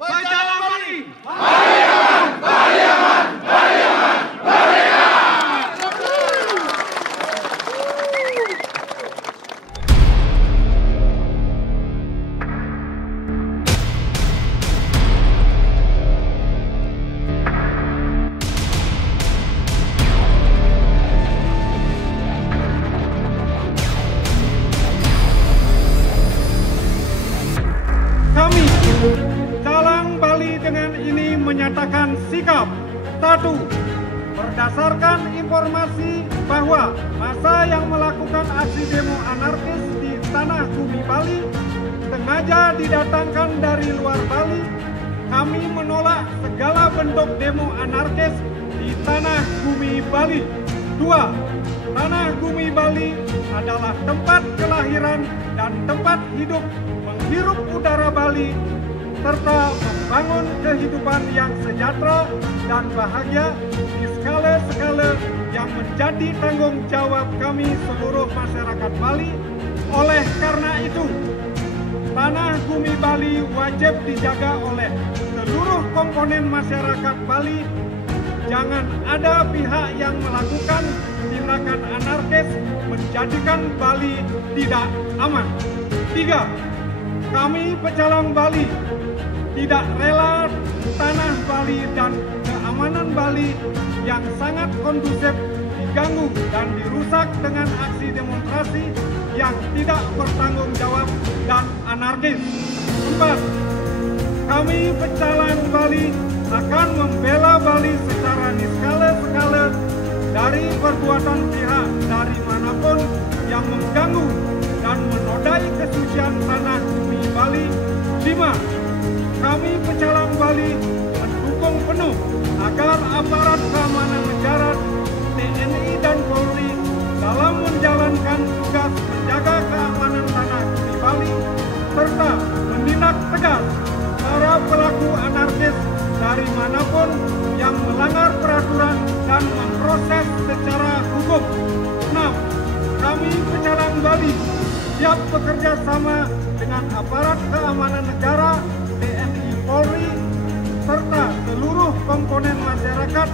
Pecalang Bali. Kami, Calang Bali dengan ini menyatakan sikap. 1. Berdasarkan informasi bahwa massa yang melakukan aksi demo anarkis di tanah bumi Bali sengaja didatangkan dari luar Bali, kami menolak segala bentuk demo anarkis di tanah bumi Bali. 2. Tanah bumi Bali adalah tempat kelahiran dan tempat hidup, menghirup udara Bali, serta membangun kehidupan yang sejahtera dan bahagia di skala-skala yang menjadi tanggung jawab kami seluruh masyarakat Bali. Oleh karena itu, tanah bumi Bali wajib dijaga oleh seluruh komponen masyarakat Bali. Jangan ada pihak yang melakukan tindakan anarkis menjadikan Bali tidak aman. 3. Kami Pecalang Bali tidak rela tanah Bali dan keamanan Bali yang sangat kondusif diganggu dan dirusak dengan aksi demonstrasi yang tidak bertanggung jawab dan anarkis. 4. Kami Pecalang Bali akan membela Bali secara niskala-skala dari perbuatan pihak dari manapun yang mengganggu dan menodai kesucian tanah bumi Bali. 5. Kami Pecalang Bali mendukung penuh agar aparat keamanan negara, TNI dan Polri dalam menjalankan tugas menjaga keamanan tanah bumi Bali serta menindak tegas para pelaku anarkis dari manapun yang melanggar peraturan dan memproses secara hukum. 6. Kami Pecalang Bali siap bekerja sama dengan aparat keamanan negara, TNI Polri, serta seluruh komponen masyarakat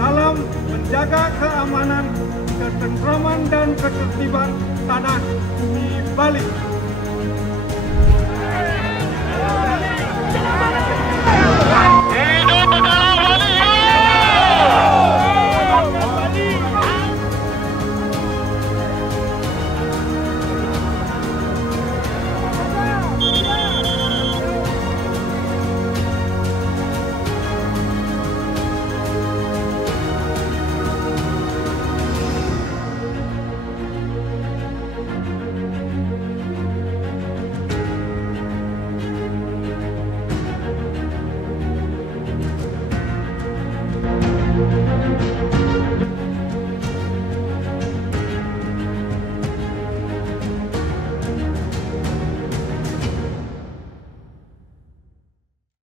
dalam menjaga keamanan, ketentraman dan ketertiban tanah bumi Bali.